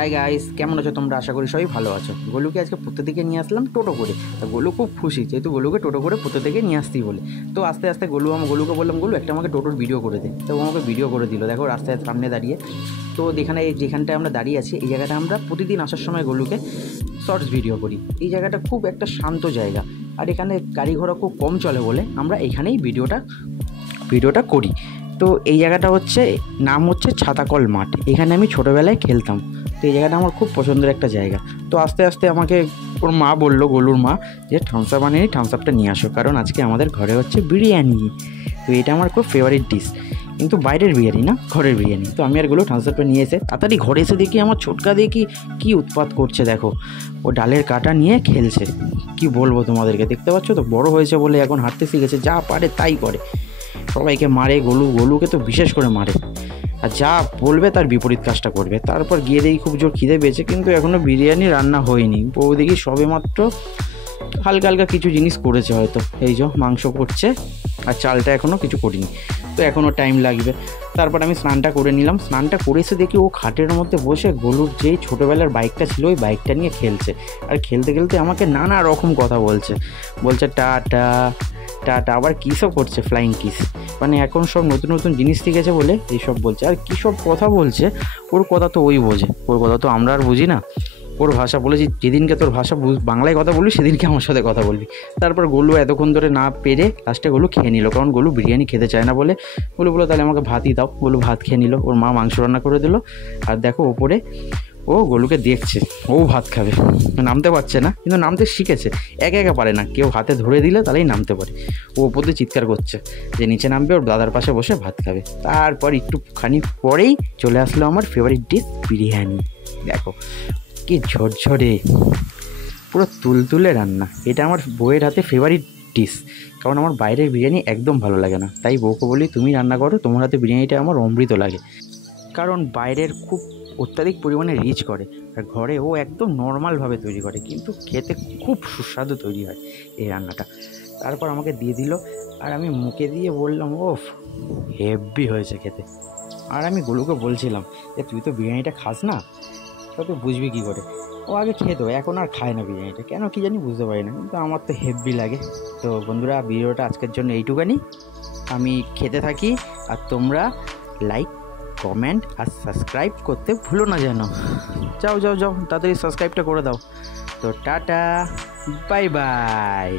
Hi guys, কেমন আছো তোমরা? আশা করি সবাই ভালো আছো। গোলুকে আজকে প্রত্যেক দিকে নিয়ে আসলাম টোটো করে। তো গোলু খুব খুশি, যেহেতু গোলুকে টোটো করে প্রত্যেক দিকে নিয়ে আসতেই বলে। তো আস্তে আস্তে গোলুকে বললাম, গোলু একটা আমাকে টোটোর ভিডিও করে দে। তো ও আমাকে ভিডিও করে দিল, দেখো রাস্তায় সামনে দাঁড়িয়ে। তো যেখানটায় আমরা দাঁড়িয়ে আছি, এই জায়গাটা আমরা প্রতিদিন আসার সময় গোলুকে শর্টস ভিডিও করি। এই জায়গাটা খুব একটা শান্ত জায়গা, আর এখানে গাড়ি ঘোড়া খুব কম চলে বলে আমরা এইখানেই ভিডিওটা করি। তো এই জায়গাটা নাম হচ্ছে ছাতাকল মাঠ। এখানে আমি ছোটোবেলায় খেলতাম। তো এই জায়গাটা আমার খুব পছন্দের একটা জায়গা। তো আস্তে আস্তে আমাকে ওর মা বললো, গোলুর মা, যে থামস আপ আনিনি, থামস আপটা নিয়ে আসো, কারণ আজকে আমাদের ঘরে হচ্ছে বিরিয়ানি। তো এটা আমার খুব ফেভারিট ডিশ, কিন্তু বাইরের বিরিয়ানি না, ঘরের বিরিয়ানি। তো আমি আর গুলো থামস আপটা নিয়ে এসে তাড়াতাড়ি ঘরে এসে দেখি আমার ছোটকা দেখি কী উৎপাত করছে। দেখো, ও ডালের কাটা নিয়ে খেলছে। কি বলবো তোমাদেরকে, দেখতে পাচ্ছ তো, বড় হয়েছে বলে এখন হাঁটতে শিখেছে, যা পারে তাই করে, সবাইকে মারে। গোলুকে তো বিশেষ করে মারে, আর যা বলবে তার বিপরীত কাজটা করবে। তারপর গিয়ে দেখি খুব জোর খিদে পেয়েছে, কিন্তু এখনও বিরিয়ানি রান্না হয়নি। বউ দেখি সবে মাত্র হালকা হালকা কিছু জিনিস করেছে হয়তো, এই যে মাংস করছে, আর চালটা এখনও কিছু করিনি। তো এখনও টাইম লাগবে। তারপর আমি স্নানটা করে নিলাম। স্নানটা করে এসে দেখি ও খাটের মধ্যে বসে গোলুর যেই ছোটোবেলার বাইকটা ছিল ওই বাইকটা নিয়ে খেলছে। আর খেলতে খেলতে আমাকে নানা রকম কথা বলছে টাটা টাটা, আবার কী সব করছে, ফ্লাইং কিস। মানে এখন সব নতুন নতুন জিনিস শিখেছে বলে এইসব বলছে। আর কী সব কথা বলছে, ওর কথা তো ওই বোঝে, ওর কথা তো আমরা আর বুঝি না। ওর ভাষা বলেছি, যেদিনকে তোর ভাষা বাংলায় কথা বলবি সেদিনকে আমার সাথে কথা বলবি। তারপর গোলু এতক্ষণ ধরে না পেরে লাস্টে গোলু খেয়ে নিল, কারণ গোলু বিরিয়ানি খেতে চায় না বলে। গোলু বললো তাহলে আমাকে ভাতই দাও। গোলু ভাত খেয়ে নিল, ওর মা মাংস রান্না করে দিল। আর দেখো ওপরে ও গোলুকে দেখছে, ও ভাত খাবে, নামতে পারছে না, কিন্তু নামতে শিখেছে। একা একা পারে না, কেউ হাতে ধরে দিলে তাহলেই নামতে পারে। ও ওপর দিয়ে চিৎকার করছে যে নিচে নামবে, ওর দাদার পাশে বসে ভাত খাবে। তারপর একটুখানি পরেই চলে আসলো আমার ফেভারিট ডিশ বিরিয়ানি। দেখো কি ঝরঝরে, পুরো তুলতুলে রান্না। এটা আমার বউয়ের হাতে ফেভারিট ডিশ, কারণ আমার বাইরের বিরিয়ানি একদম ভালো লাগে না। তাই বউকে বলি তুমি রান্না করো, তোমার হাতে বিরিয়ানিটা আমার অমৃত লাগে। কারণ বাইরের খুব অত্যাধিক পরিমাণে রিচ করে, আর ঘরে ও একদম নর্মালভাবে তৈরি করে, কিন্তু খেতে খুব সুস্বাদু তৈরি হয় এই রান্নাটা। তারপর আমাকে দিয়ে দিল, আর আমি মুখে দিয়ে বললাম ওফ, হেভি হয়েছে খেতে। আর আমি গোলুকে বলছিলাম যে তুই তো বিরিয়ানিটা খাস না, তা তুই বুঝবি কী করে। ও আগে খেতো, এখন আর খায় না বিরিয়ানিটা, কেন কী জানি বুঝতে পারি না, কিন্তু আমার তো হেভি লাগে। তো বন্ধুরা, ভিডিওটা আজকের জন্য এইটুখানি। আমি খেতে থাকি, আর তোমরা লাইক, কমেন্ট আর সাবস্ক্রাইব করতে ভুলো না যেন। যাও যাও যাও, তাড়াতাড়ি সাবস্ক্রাইবটা করে দাও। তো টাটা, বাই বাই।